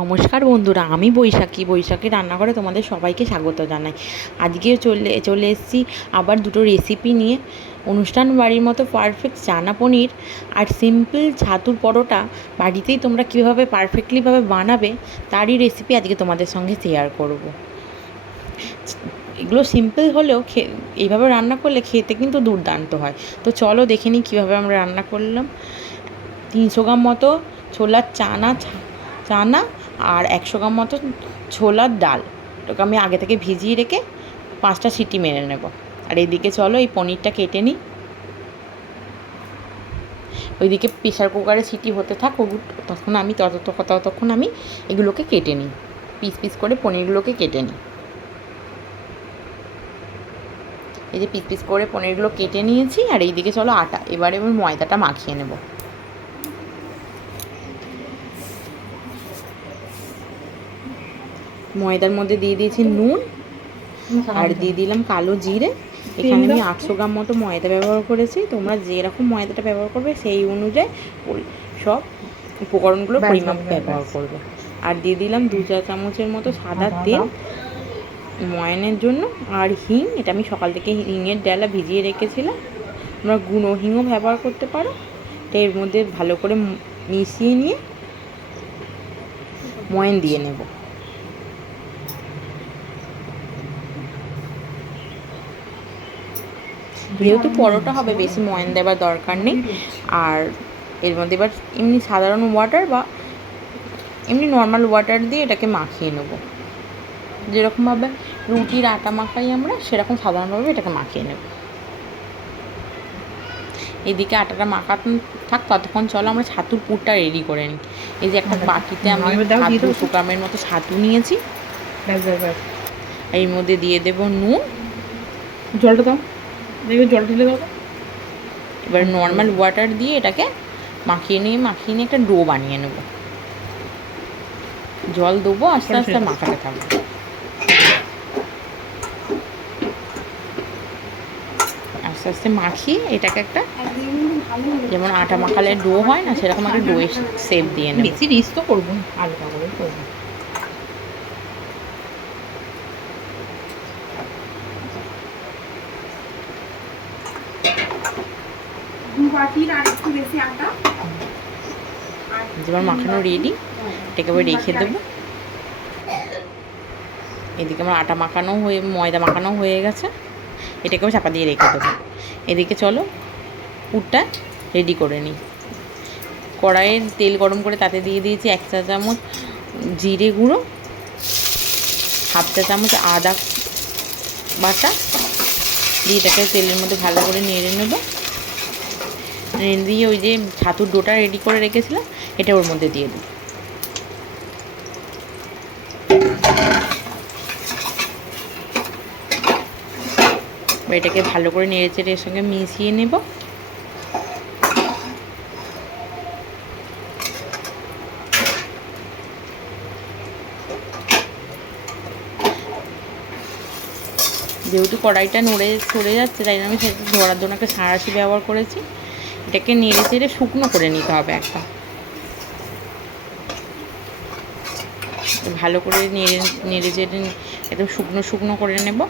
নমস্কার বন্ধুরা, আমি বৈশাখী। বৈশাখী রান্নাঘরে তোমাদের সবাইকে স্বাগত জানাই। আজকেও চলে চলে এসেছি আবার দুটো রেসিপি নিয়ে। অনুষ্ঠান বাড়ির মতো পারফেক্ট চানা পনির আর সিম্পল ছাতুর পরোটা। বাড়িতেই তোমরা কীভাবে পারফেক্টলিভাবে বানাবে, তারই রেসিপি আজকে তোমাদের সঙ্গে শেয়ার করব। এগুলো সিম্পল হলেও খে, এইভাবে রান্না করলে খেতে কিন্তু দুর্দান্ত হয়। তো চলো দেখে নিই কীভাবে আমরা রান্না করলাম। তিনশো গ্রাম মতো ছোলার চানা চানা আর একশো গ্রাম মতো ছোলার ডাল। ওটাকে আমি আগে থেকে ভিজিয়ে রেখে পাঁচটা সিটি মেরে নেব। আর এইদিকে চলো, এই পনিরটা কেটে নিই। ওইদিকে প্রেশার কুকারে সিটি হতে থাক তখন আমি তত ততক্ষণ আমি এগুলোকে কেটে নিই। পিস পিস করে পনিরগুলোকে কেটে নিই। এই যে পিস পিস করে পনিরগুলো কেটে নিয়েছি, আর এইদিকে চলো আটা এবারে আমি ময়দাটা মাখিয়ে নেব। ময়দার মধ্যে দিয়ে দিয়েছি নুন আর দিয়ে দিলাম কালো জিরে। এখানে আমি আটশো গ্রাম মতো ময়দা ব্যবহার করেছি। তোমরা যেরকম ময়দাটা ব্যবহার করবে সেই অনুযায়ী সব উপকরণগুলো পরিমাপ ব্যবহার করবে। আর দিয়ে দিলাম দু চা চামচের মতো সাদা তেল ময়নের জন্য। আর হিং এটা আমি সকাল থেকে হিঙের ডালা ভিজিয়ে রেখেছিলাম। তোমরা গুঁড়ো হিংও ব্যবহার করতে পারো। তো এর মধ্যে ভালো করে মিশিয়ে নিয়ে ময়ন দিয়ে নেব। যেহেতু পরোটা হবে বেশি ময়ান দেওয়ার দরকার নেই। আর এর মধ্যে এবার এমনি সাধারণ ওয়াটার বা এমনি নর্মাল ওয়াটার দিয়ে এটাকে মাখিয়ে নেব। যেরকমভাবে রুটির আটা মাখাই আমরা সেরকম সাধারণভাবে এটাকে মাখিয়ে নেব। এদিকে আটাটা মাখাতে থাক ততক্ষণ চলো আমরা ছাতুর পুরটা রেডি করে নিই। এই যে একটা বাটিতে আমি ছাতু শুকামের মতো ছাতু নিয়েছি। এর মধ্যে দিয়ে দেব নুন। জলটা দাও। দেখবে জল ঢেলে দাও এবার নর্মাল ওয়াটার দিয়ে এটাকে মাখিয়ে নিয়ে মাখিয়ে নিয়ে একটা ডো বানিয়ে নেব। জল দেবো আস্তে আস্তে মাখাতে থাকব। আস্তে আস্তে মাখিয়ে এটাকে একটা যেমন আটা মাখালে ডো হয় না সেরকম একটা ডোয়ের শেপ দিয়ে নেব। বেশি রিস্ক তো করব হালকা করে করব দু বাটির আর একটু বেশি আটা। যেমন মাখানো রেডি এটাকে আবার রেখে দেবো। এদিকে আমার আটা মাখানো হয়ে ময়দা মাখানো হয়ে গেছে। এটাকেও চাপা দিয়ে রেখে দেবো। এদিকে চলো পুরটা রেডি করে নিই। কড়াইয়ে তেল গরম করে তাতে দিয়ে দিয়েছি এক চা চামচ জিরে গুঁড়ো হাফ চা চামচ আদা বাটা। দিয়ে এটাকে তেলের মধ্যে ভালো করে নেড়ে নেব। দিয়ে ওই যে ছাতুর ডোটা রেডি করে রেখেছিলাম, এটা ওর মধ্যে দিয়ে দিই। এটাকে ভালো করে নেড়ে চেড়ে এর সঙ্গে মিশিয়ে নেব। যেহেতু কড়াইটা নড়ে সরে যাচ্ছে, তাই আমি সেটা ধরার জন্য একটা সাঁড়াশি ব্যবহার করেছি। এটাকে নেড়ে চেড়ে শুকনো করে নিতে হবে একটা। ভালো করে নেড়ে নেড়ে চেড়ে একদম শুকনো শুকনো করে নেব।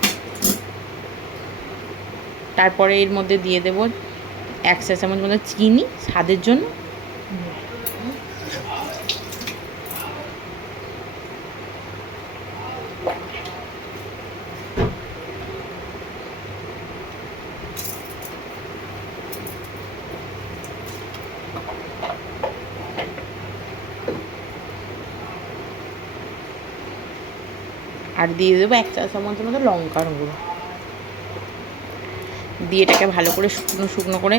তারপরে এর মধ্যে দিয়ে দেব এক চা চামচ মতো চিনি স্বাদের জন্য। আর দিয়ে দেবো এক চা চামচের মতো লঙ্কার গুঁড়ো। দিয়ে এটাকে ভালো করে শুকনো শুকনো করে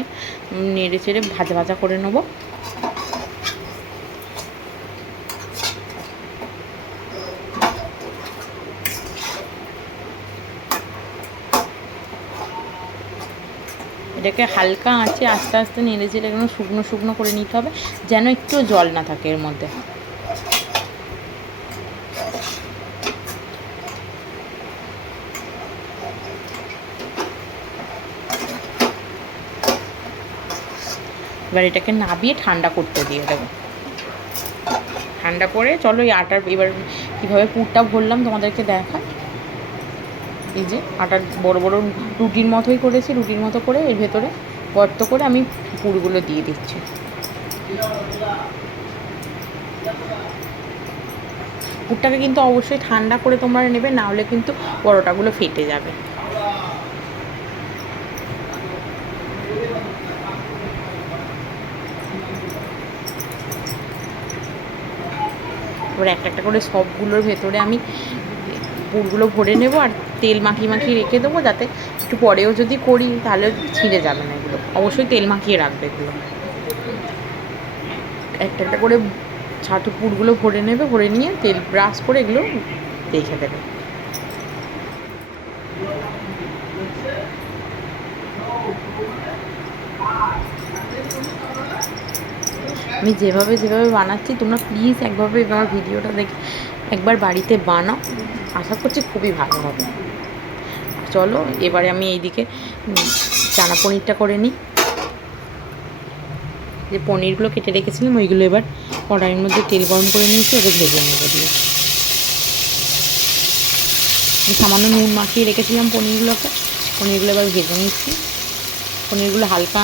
নেড়ে চেড়ে ভাজা ভাজা করে নেব। এটাকে হালকা আঁচে আস্তে আস্তে নেড়ে চেড়ে একদম শুকনো শুকনো করে নিতে হবে, যেন একটু জল না থাকে এর মধ্যে। এবার এটাকে নাবিয়ে ঠান্ডা করতে দিয়ে দেবো। ঠান্ডা করে চলো এই আটার, এবার কীভাবে পুরটা ভরলাম তোমাদেরকে দেখা এই যে আটার বড় বড় রুটির মতোই করেছি, রুটির মতো করে এর ভেতরে গর্ত করে আমি পুরগুলো দিয়ে দিচ্ছি। পুরটাকে কিন্তু অবশ্যই ঠান্ডা করে তোমরা নেবে, না হলে কিন্তু পরোটাগুলো ফেটে যাবে। এবার একটা একটা করে সবগুলোর ভেতরে আমি পুরগুলো ভরে নেব আর তেল মাখিয়ে মাখিয়ে রেখে দেবো যাতে একটু পরেও যদি করি তাহলে ছিঁড়ে যাবে না এগুলো। অবশ্যই তেল মাখিয়ে রাখবে এগুলো। একটা একটা করে ছাতু পুরগুলো ভরে নেবে, ভরে নিয়ে তেল ব্রাশ করে এগুলো রেখে দেবে। আমি যেভাবে যেভাবে বানাচ্ছি, তোমরা প্লিজ একভাবে আমার ভিডিওটা দেখে একবার বাড়িতে বানাও। আশা করছি খুবই ভালো হবে। চলো, এবারে আমি এইদিকে চানা পনিরটা করে নিই। যে পনিরগুলো কেটে রেখেছিলাম, ওইগুলো এবার কড়াইয়ের মধ্যে তেল গরম করে নিয়েছি, ওকে ভেজে নেব দিয়ে। সামান্য নুন মাখিয়ে রেখেছিলাম পনিরগুলোকে। পনিরগুলো এবার ভেজে নিচ্ছি। পনিরগুলো হালকা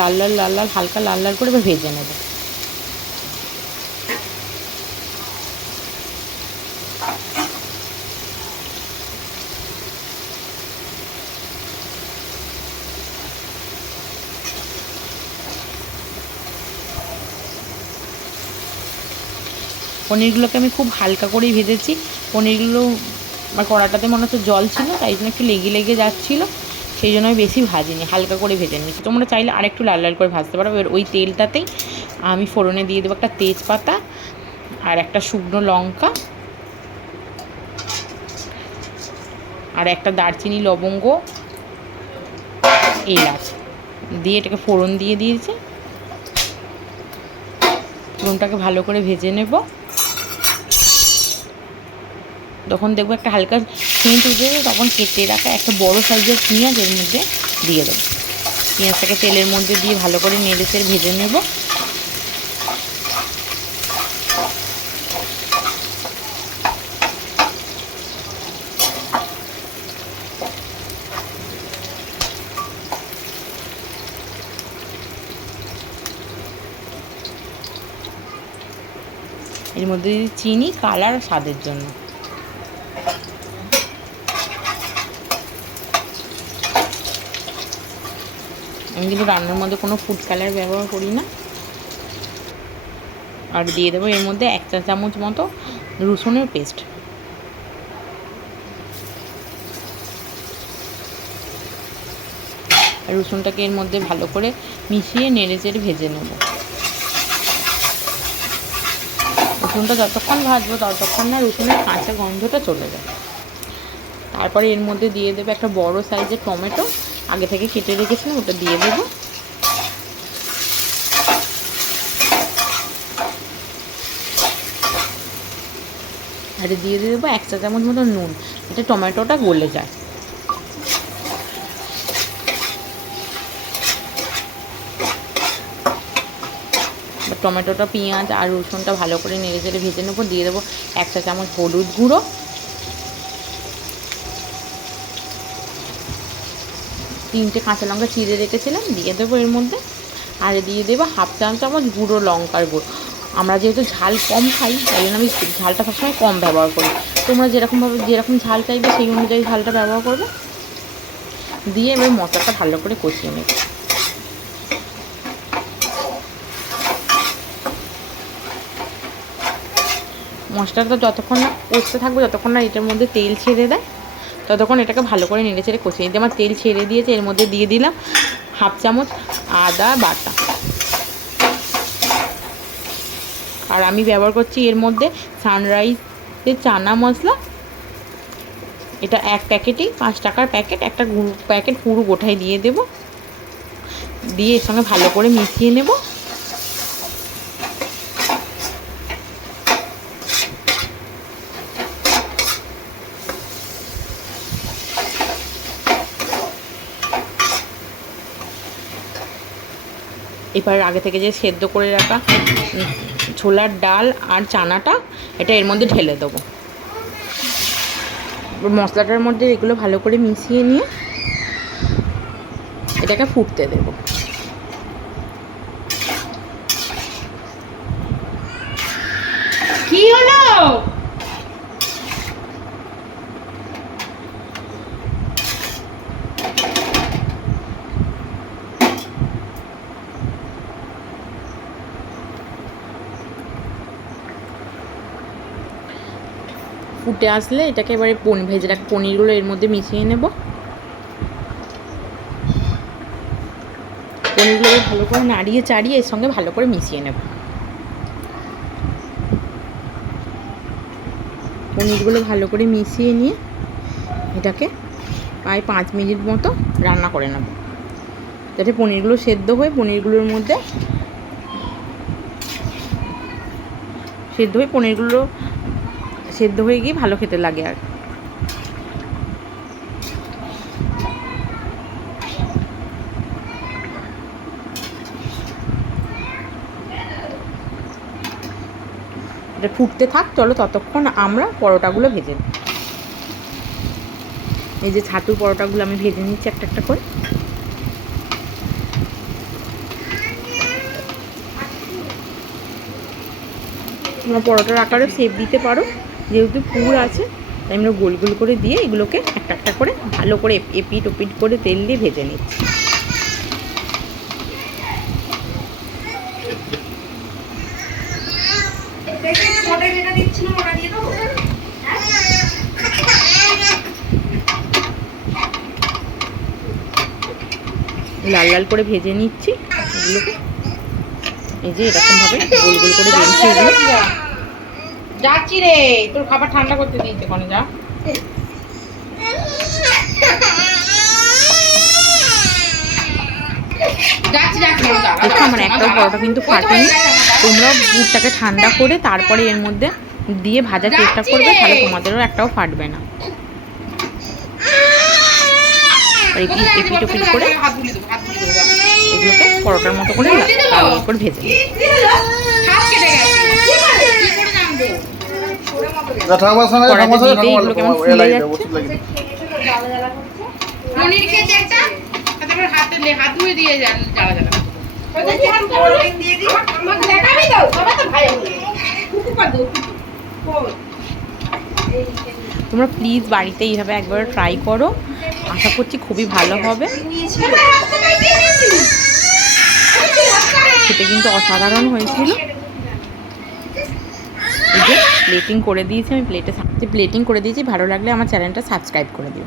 লাল লাল লাল লাল, হালকা লাল লাল করে ভেজে নেব। পনিরগুলোকে আমি খুব হালকা করেই ভেজেছি। পনিরগুলো, আমার কড়াটাতে মনে হচ্ছে জল ছিল, তাই জন্য একটু লেগে লেগে যাচ্ছিল। সেই জন্য আমি বেশি ভাজিনি, হালকা করে ভেজে নিয়েছি। তোমরা চাইলে আরেকটু লাল লাল করে ভাজতে পারো। এবার ওই তেলটাতেই আমি ফোড়নে দিয়ে দেবো একটা তেজপাতা আর একটা শুকনো লঙ্কা আর একটা দারচিনি লবঙ্গ, এলাচ। দিয়ে এটাকে ফোড়ন দিয়ে দিয়েছে। ফোড়নটাকে ভালো করে ভেজে নেব। তখন দেখব একটা হালকা সেন্ট উঠে যাবে তখন কেটে রাখা একটা বড় সাইজের পেঁয়াজ এর মধ্যে দিয়ে দেবো। পেঁয়াজটাকে তেলের মধ্যে দিয়ে ভালো করে নেড়ে চেড়ে ভেজে নেব। এর মধ্যে চিনি কালার স্বাদের জন্য। আমি কিন্তু রান্নার মধ্যে কোনো ফুড কালার ব্যবহার করি না। আর দিয়ে দেবো এর মধ্যে এক চা চামচ মতো রসুনের পেস্ট রসুনটাকে এর মধ্যে ভালো করে মিশিয়ে নেড়ে চেড়ে ভেজে নেব। রসুনটা যতক্ষণ ভাজবো ততক্ষণ না রসুনের কাঁচা গন্ধটা চলে যায়। তারপরে এর মধ্যে দিয়ে দেবে একটা বড় সাইজের টমেটো। আগে থেকে কেটে রেখেছিলাম, ওটা দিয়ে দেবো। আর দিয়ে দিয়ে দেবো এক চা চামচ মতো নুন এটা টমেটোটা গলে যায়। টমেটোটা, পেঁয়াজ আর রসুনটা ভালো করে নেড়ে চেড়ে ভেজে নেব, দিয়ে দেবো এক চা চামচ হলুদ গুঁড়ো। তিনটে কাঁচা লঙ্কা চিড়ে রেখেছিলাম, দিয়ে দেবো এর মধ্যে। আর দিয়ে দেবো হাফ চা চামচ গুঁড়ো লঙ্কার গুঁড়ো। আমরা যেহেতু ঝাল কম খাই, তাই জন্য আমি ঝালটা সবসময় কম ব্যবহার করি। তোমরা যেরকমভাবে, যেরকম ঝাল চাইবে সেই অনুযায়ী ঝালটা ব্যবহার করবে। দিয়ে এবার মশলাটা ভালো করে কষিয়ে নেব। মশলাটা যতক্ষণ না কষতে থাকবে যতক্ষণ না এটার মধ্যে তেল ছেড়ে দেয়। ততক্ষণ এটাকে ভালো করে নেড়ে ছেড়ে কষিয়ে নিতে। আমার তেল ছেড়ে দিয়েছে, এর মধ্যে দিয়ে দিলাম হাফ চামচ আদা বাটা। আর আমি ব্যবহার করছি এর মধ্যে সানরাইজের চানা মশলা। এটা এক প্যাকেটই, পাঁচ টাকার প্যাকেট, একটা প্যাকেট পুরো গোঠায় দিয়ে দেব। দিয়ে এর সঙ্গে ভালো করে মিশিয়ে নেব। এবার আগে থেকে যে সেদ্ধ করে রাখা ছোলার ডাল আর চানাটা, এটা এর মধ্যে ঢেলে দেবো। মশলাটার মধ্যে এগুলো ভালো করে মিশিয়ে নিয়ে এটাকে ফুটতে দেবো। কি ফুটে আসলে এটাকে এবারে পন, ভেজে রাখা, পনিরগুলো এর মধ্যে মিশিয়ে নেব। পনিরগুলো ভালো করে নাড়িয়ে চাড়িয়ে এর সঙ্গে ভালো করে মিশিয়ে নেব। পনিরগুলো ভালো করে মিশিয়ে নিয়ে এটাকে প্রায় পাঁচ মিনিট মতো রান্না করে নেব। যাতে পনিরগুলো সেদ্ধ হয়ে পনিরগুলোর মধ্যে, সেদ্ধ হয়ে পনিরগুলো সেদ্ধ হয়ে গিয়ে ভালো খেতে লাগে আর। এটা ফুটতে থাক, চলো ততক্ষণ আমরা পরোটাগুলো ভেজে নিই। এই যে ছাতুর পরোটাগুলো আমি ভেজে নিচ্ছি একটা একটা করে। তোমরা পরোটার আকারে শেপ দিতে পারো। যেহেতু পুর আছে, তাই আমরা গোল গোল করে দিয়ে এগুলোকে একটা একটা করে ভালো করে এপ- এপিট ওপিট করে তেল দিয়ে ভেজে নিচ্ছি। লাল লাল করে ভেজে নিচ্ছি এগুলোকে। এই যে এরকমভাবে গোল গোল করে বেলছি এগুলো। যাচ্ছি রে। তোর খাবার ঠান্ডা করতে দিয়েছে কোনে যা। দেখো আমার একটাও পরোটা কিন্তু ফাটেনি তোমরা ঠান্ডা করে তারপরে এর মধ্যে দিয়ে ভাজার চেষ্টা করবে তাহলে তোমাদেরও একটাও ফাটবে না। এপিট ওপিট করে এগুলোকে পরোটার মতো করে ভেজে নিই। হাত কেটে গেছে কি করে জানব এগুলো কেমন ফুলে যাচ্ছে। তোমরা প্লিজ বাড়িতে এইভাবে একবার ট্রাই করো। আশা করছি খুবই ভালো হবে। খেতে কিন্তু অসাধারণ হয়েছিল। এই যে প্লেটিং করে দিয়েছি, আমি প্লেটে প্লেটিং করে দিয়েছি, ভালো লাগলে আমার চ্যানেলটা সাবস্ক্রাইব করে দিও।